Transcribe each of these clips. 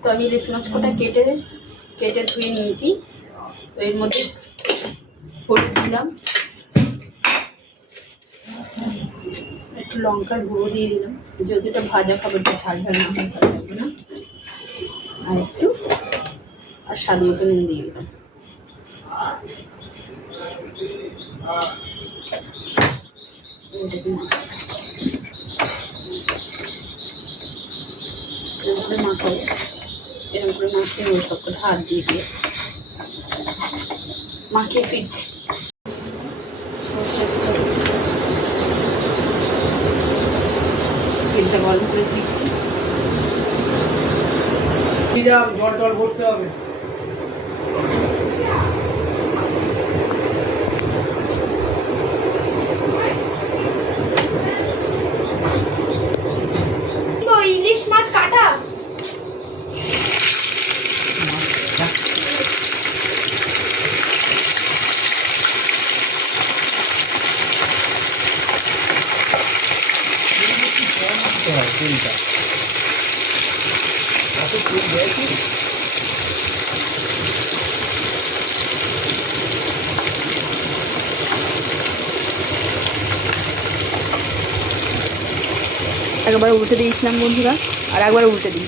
তো আমি ইলিশ মাছ কটা কেটে ধুয়ে নিয়েছি। তো এর মধ্যে হলুদ দিলাম, একটু লঙ্কার গুঁড়ো দিয়ে দিলাম, যেহেতু এটা ভাজা খাবারটা ঝাল ঝাল না হলে ভালো লাগবে না। আর স্বাদ মতো নুন দিয়ে দিলাম। এরকম করে মাখাবো, এরকম করে মাখিয়ে নেবো সব করে হাত দিয়ে মাখিয়ে ফিরছি। তেলটা গরম করে ফিরছি। জল টল ভরতে হবে। ইলিশ মাছ কাটা একবার উল্টে দিয়েছিলাম বন্ধুরা, আর একবার উল্টে দিই।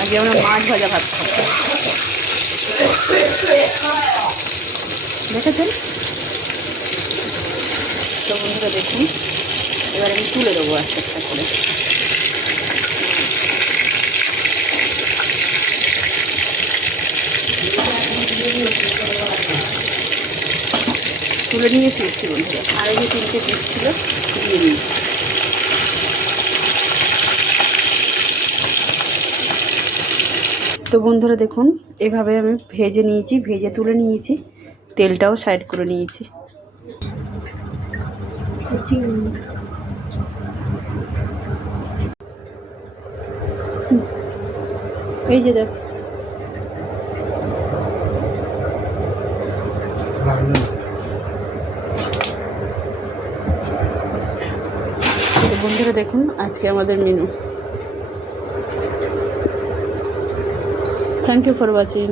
আজকে আমরা মাছ ভাজা ভাত খাবো, দেখেছেন তো বন্ধুরা। দেখুন এবার আমি তুলে দেবো একটা একটা করে। তুলে নিয়ে ফিরছি বন্ধুরা। আর এই যে 3টে পিস ছিল দিয়ে নিয়েছি। তো বন্ধুরা দেখুন এভাবে আমি ভেজে নিয়েছি, ভেজে তুলে নিয়েছি, তেলটাও সাইড করে নিয়েছি। এই যে দেখ বন্ধুরা, দেখুন আজকে আমাদের মেনু। Thank you for watching.